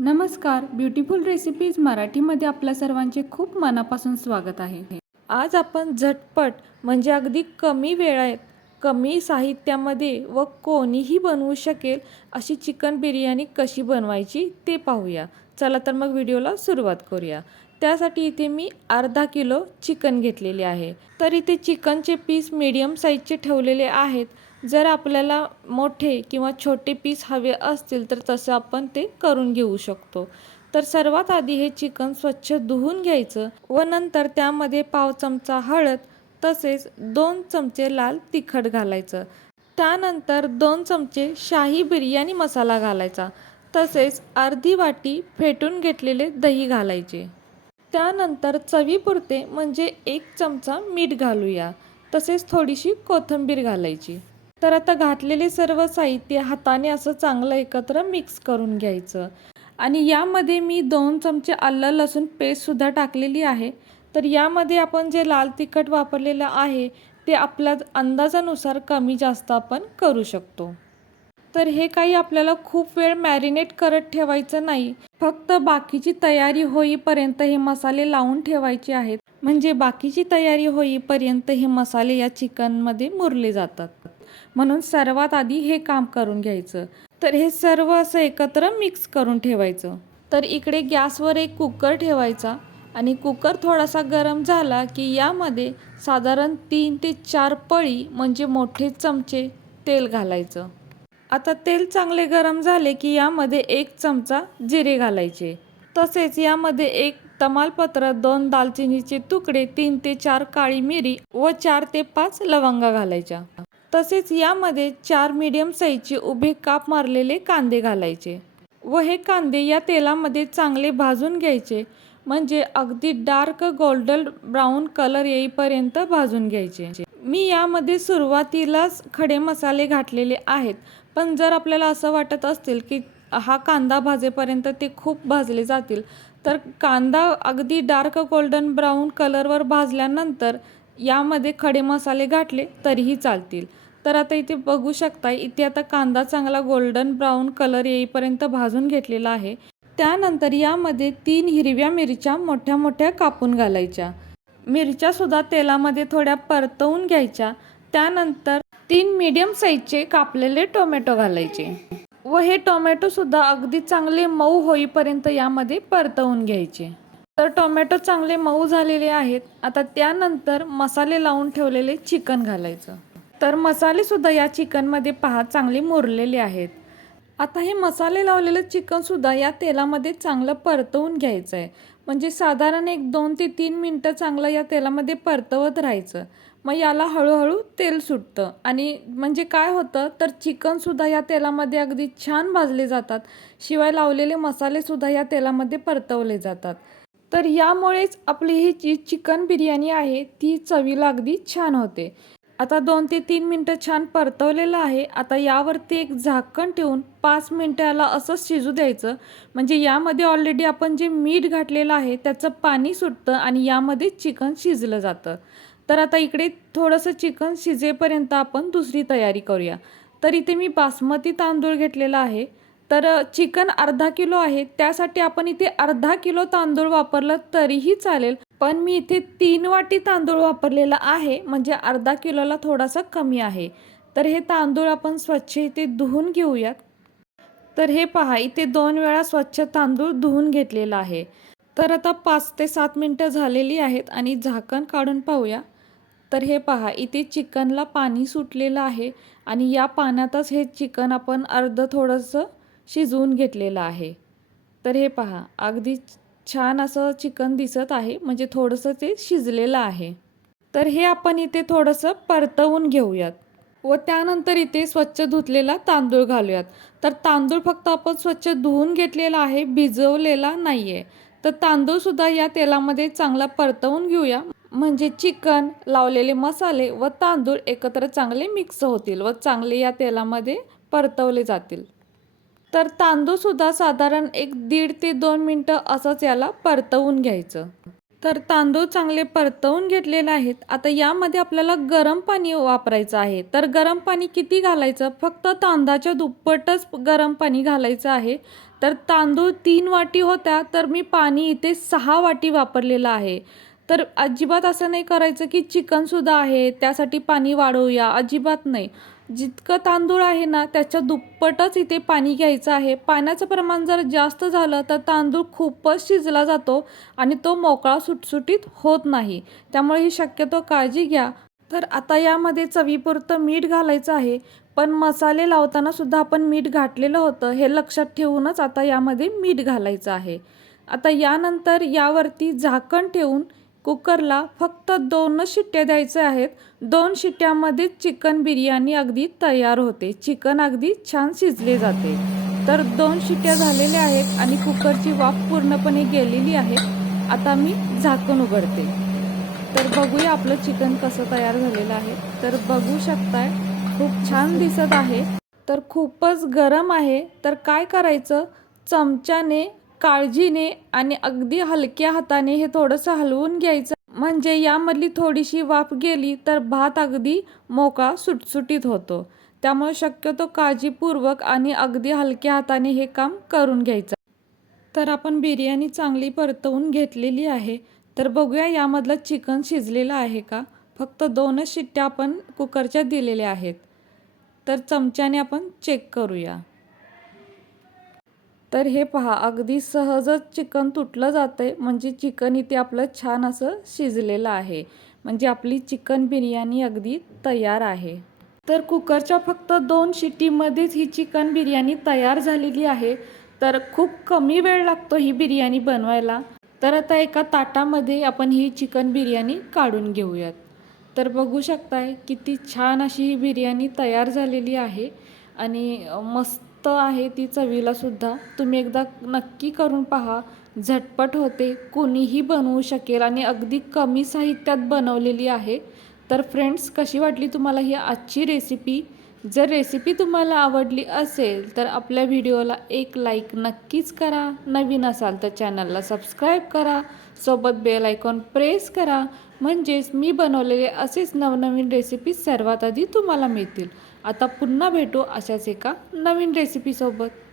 नमस्कार beautiful recipes मराठीमध्ये आपल्या सर्वांचे खूप मनापासून स्वागत आहे. आज आपण झटपट म्हणजे अगदी कमी वेळात कमी साहित्यामध्ये व कोणीही बनवू शकेल अशी चिकन बिर्याणी कशी बनवायची ते पाहूया. चला तर मग व्हिडिओला सुरुवात करूया. त्यासाठी इथे मी अर्धा किलो चिकन घेतलेले आहे. तर इथे चिकनचे पीस मीडियम साईजचे ठेवलेले आहेत. जर आपल्याला मोठे किंवा छोटे पीस हवे असतील तर तसं आपण ते करून घेऊ शकतो. तर सर्वात आधी हे चिकन स्वच्छ धुवून घ्यायचं व नंतर त्यामध्ये पाव चमचा हळद तसेच दोन चमचे लाल तिखट घालायचं. त्यानंतर दोन चमचे शाही बिर्याणी मसाला घालायचा. तसेच अर्धी वाटी फेटून घेतलेले दही घालायचे. त्यानंतर चवीपुरते म्हणजे एक चमचा मीठ घालूया. तसेच थोडीशी कोथिंबीर घालायची. तर आता घातलेले सर्व साहित्य हाताने असं चांगलं एकत्र मिक्स करून घ्यायचं. आणि यामध्ये मी दोन चमचे आलं लसूण पेस्टसुद्धा टाकलेली आहे. तर यामध्ये आपण जे लाल तिखट वापरलेलं आहे ते आपल्या अंदाजानुसार कमी जास्त आपण करू शकतो. तर हे काही आपल्याला खूप वेळ मॅरिनेट करत ठेवायचं नाही. फक्त बाकीची तयारी होईपर्यंत हे मसाले लावून ठेवायचे आहेत. म्हणजे बाकीची तयारी होईपर्यंत हे मसाले या चिकनमध्ये मुरले जातात. म्हणून सर्वात आधी हे काम करून घ्यायचं. तर हे सर्व असं एकत्र मिक्स करून ठेवायचं. तर इकडे गॅसवर एक कुकर ठेवायचा आणि कुकर थोडासा गरम झाला की यामध्ये साधारण तीन ते चार पळी म्हणजे मोठे चमचे तेल घालायचं. आता तेल चांगले गरम झाले की यामध्ये एक चमचा जिरे घालायचे. तसेच यामध्ये एक तमालपत्र दोन दालचिनीचे तुकडे तीन ते चार काळी मिरी व चार ते पाच लवंगा घालायच्या. तसेच यामध्ये चार मीडियम साईजचे उभे काप मारलेले कांदे घालायचे व हे कांदे या तेलामध्ये चांगले भाजून घ्यायचे. म्हणजे अगदी डार्क गोल्डन ब्राऊन कलर येईपर्यंत भाजून घ्यायचे. मी यामध्ये सुरुवातीलाच खडे मसाले घातलेले आहेत. पण जर आपल्याला असं वाटत असतील की हा कांदा भाजेपर्यंत ते खूप भाजले जातील तर कांदा अगदी डार्क गोल्डन ब्राऊन कलरवर भाजल्यानंतर यामध्ये खडे मसाले घातले तरीही चालतील. तर आता इथे बघू शकता इथे आता कांदा चांगला गोल्डन ब्राऊन कलर येईपर्यंत भाजून घेतलेला आहे. त्यानंतर यामध्ये तीन हिरव्या मिरच्या मोठ्या मोठ्या कापून घालायच्या. मिरच्यासुद्धा तेलामध्ये थोड्या परतवून घ्यायच्या. त्यानंतर तीन मीडियम साईजचे कापलेले टोमॅटो घालायचे. व हे टोमॅटो सुद्धा अगदी चांगले मऊ होईपर्यंत यामध्ये परतवून घ्यायचे. तर टोमॅटो चांगले मऊ झालेले आहेत. आता त्यानंतर मसाले लावून ठेवलेले चिकन घालायचं. तर मसाले सुद्धा या चिकनमध्ये पहा चांगले मुरलेले आहेत. आता हे मसाले लावलेलं चिकनसुद्धा या तेलामध्ये चांगलं परतवून घ्यायचं आहे म्हणजे साधारण एक दोन ते तीन मिनटं चांगलं या तेलामध्ये परतवत राहायचं. मग याला हळूहळू तेल सुटतं. आणि म्हणजे काय होतं तर चिकनसुद्धा या तेलामध्ये अगदी छान भाजले जातात. शिवाय लावलेले मसालेसुद्धा या तेलामध्ये परतवले जातात. तर यामुळेच आपली ही जी चिकन बिर्याणी आहे ती चवीला अगदी छान होते. आता दोन ते तीन मिनटं छान परतवलेलं आहे. आता यावरती एक झाकण ठेवून पाच मिनटं याला असंच शिजू द्यायचं. म्हणजे यामध्ये ऑलरेडी आपण जे मीठ घातलेलं आहे त्याचं पाणी सुटतं आणि यामध्ये चिकन शिजलं जातं. तर आता इकडे थोडंसं चिकन शिजेपर्यंत आपण दुसरी तयारी करूया. तर इथे मी बासमती तांदूळ घेतलेला आहे. तर चिकन अर्धा किलो आहे. त्यासाठी आपण इथे अर्धा किलो तांदूळ वापरलं तरीही चालेल. पण मी इथे तीन वाटी तांदूळ वापरलेला आहे. म्हणजे अर्धा किलोला थोडासा कमी आहे. तर हे तांदूळ आपण स्वच्छ इथे धुवून घेऊयात. तर हे पहा इथे दोन वेळा स्वच्छ तांदूळ धुवून घेतलेला आहे. तर आता पाच ते सात मिनटं झालेली आहेत आणि झाकण काढून पाहूया. तर हे पहा इथे चिकनला पाणी सुटलेलं आहे आणि या पाण्यातच हे चिकन आपण अर्ध थोडंसं शिजवून घेतलेलं आहे. तर हे पहा अगदी छान असं चिकन दिसत आहे म्हणजे थोडंसं ते शिजलेलं आहे. तर हे आपण इथे थोडंसं परतवून घेऊयात. व त्यानंतर इथे स्वच्छ धुतलेला तांदूळ घालूयात. तर तांदूळ फक्त आपण स्वच्छ धुवून घेतलेला आहे भिजवलेला नाही आहे तर तांदूळसुद्धा या तेलामध्ये चांगला परतवून घेऊया. म्हणजे चिकन लावलेले मसाले व तांदूळ एकत्र चांगले मिक्स होतील व चांगले या तेलामध्ये परतवले जातील. तर तांदूळसुद्धा साधारण एक दीड ते दोन मिनटं असंच याला परतवून घ्यायचं. तर तांदूळ चांगले परतवून घेतलेले आहेत. आता यामध्ये आपल्याला गरम पाणी वापरायचं आहे. तर गरम पाणी किती घालायचं? फक्त तांदळाच्या दुप्पटच गरम पाणी घालायचं आहे. तर तांदूळ तीन वाटी होत्या तर मी पाणी इथे सहा वाटी वापरलेलं आहे. तर अजिबात असं नाही करायचं की चिकनसुद्धा आहे त्यासाठी पाणी वाढवूया. अजिबात नाही. जितकं तांदूळ आहे ना त्याच्या दुप्पटच इथे पाणी घ्यायचं आहे. पाण्याचं प्रमाण जर जास्त झालं तर तांदूळ खूपच शिजला जातो आणि तो मोकळा सुटसुटीत होत नाही. त्यामुळे ही शक्यतो काळजी घ्या. तर आता यामध्ये चवीपुरतं मीठ घालायचं आहे. पण मसाले लावताना सुद्धा आपण मीठ घातलेलं होतं हे लक्षात ठेवूनच आता यामध्ये मीठ घालायचं आहे. आता यानंतर यावरती झाकण ठेवून कुकरला फक्त दोनच शिट्ट्या द्यायच्या आहेत. दोन शिट्ट्यामध्ये चिकन बिर्याणी अगदी तयार होते. चिकन अगदी छान शिजले जाते. तर दोन शिट्ट्या झालेल्या आहेत आणि कुकरची वाफ पूर्णपणे गेलेली आहे. आता मी झाकण उघडते. तर बघूया आपलं चिकन कसं तयार झालेलं आहे. तर बघू शकताय खूप छान दिसत आहे. तर खूपच गरम आहे. तर काय करायचं? चमच्याने काळजीने आणि अगदी हलक्या हाताने हे थोडंसं हलवून घ्यायचं. म्हणजे यामधली थोडीशी वाफ गेली तर भात अगदी मोकळा सुटसुटीत होतो. त्यामुळे शक्यतो काळजीपूर्वक आणि अगदी हलक्या हाताने हे काम करून घ्यायचं. तर आपण बिर्याणी चांगली परतवून घेतलेली आहे. तर बघूया यामधलं चिकन शिजलेलं आहे का? फक्त दोनच शिट्ट्या आपण कुकरच्या दिलेल्या आहेत. तर चमच्याने आपण चेक करूया. तर हे पहा अगदी सहजच चिकन तुटलं जातं आहे म्हणजे चिकन इथे आपलं छान असं शिजलेलं आहे. म्हणजे आपली चिकन बिर्याणी अगदी तयार आहे. तर कुकरच्या फक्त दोन शिट्टीमध्येच ही चिकन बिर्याणी तयार झालेली आहे. तर खूप कमी वेळ लागतो ही बिर्याणी बनवायला. तर आता एका ताटामध्ये आपण ही चिकन बिर्याणी काढून घेऊयात. तर बघू शकताय किती छान अशी ही बिर्याणी तयार झालेली आहे. आणि मस्त आहे ती चवीलासुद्धा तुम्ही एकदा नक्की करून पहा. झटपट होते. कोणीही बनवू शकेल आणि अगदी कमी साहित्यात बनवलेली आहे. तर फ्रेंड्स कशी वाटली तुम्हाला ही आजची रेसिपी जर रेसिपी तुम्हाला आवडली असेल तर आपल्या व्हिडिओला एक लाईक नक्कीच करा. नवीन असाल तर चॅनलला सबस्क्राईब करा. सोबत बेल आयकॉन प्रेस करा. म्हणजेच मी बनवलेले असेच नवनवीन रेसिपी सर्वात आधी तुम्हाला मिळतील. आता पुन्हा भेटू अशाच एका नवीन रेसिपीसोबत